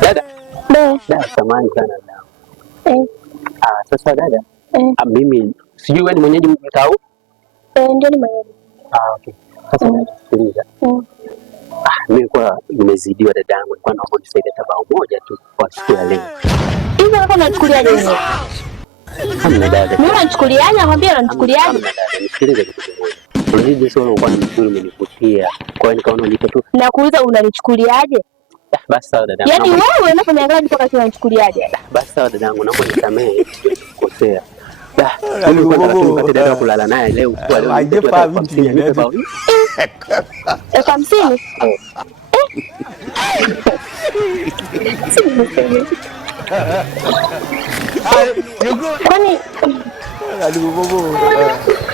Dada. Dada, samahani sana dada. Sasa dada. Mimi sijui wewe ni mwenyeji mtaa huu? Ndio ni mwenyeji. Okay. Sasa sikiliza. Mimi kwa nimezidiwa dadangu, nilikuwa naomba unisaidie tabao moja tu kwa siku ya leo. Hivi hapo unachukuliaje wewe? Hamna dada. Mimi unachukuliaje? Nakwambia unachukuliaje? Hamna dada, nisikilize kitu kimoja. Unajua sio unakuwa na mzuri umenivutia. Kwa hiyo nikaona unipe tu. Na kuuliza unanichukuliaje? Basi sawa dadangu. Yaani wewe unafanya mpaka kila unichukuliaje? Basi sawa dadangu, naomba nisamehe kukosea. Mimi kwanza nataka dada kulala naye leo kwa leo. Haijafa vipi ni elfu hamsini?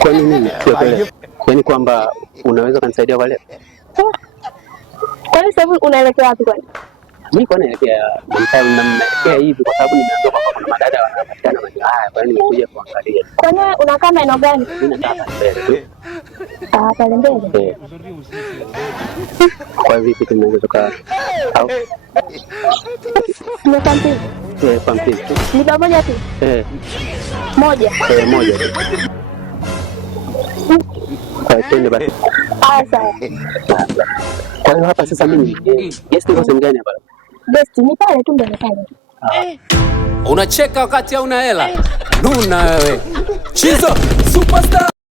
Kwani nini? Kwani kwamba unaweza kunisaidia kwa leo? Kwani sasa unaelekea wapi kwani? Mimi kwa naelekea hivi kwa sababu nimeambiwa kwamba kuna madada wanapatikana maeneo haya, kwa hiyo nimekuja kuangalia. Kwani unakaa maeneo gani? Mimi nataka mbele. Pale mbele. Kwa vipi tunaweza kutoka au? Ni pampi. Pampi. Ni pamoja tu? Moja. Moja. Twende basi. Sawa. Kwa hiyo hapa sasa mimi guest niko sehemu gani hapa? Guest ni pale tu mbele pale. Unacheka wakati hauna hela. Nuna wewe. Chizo superstar.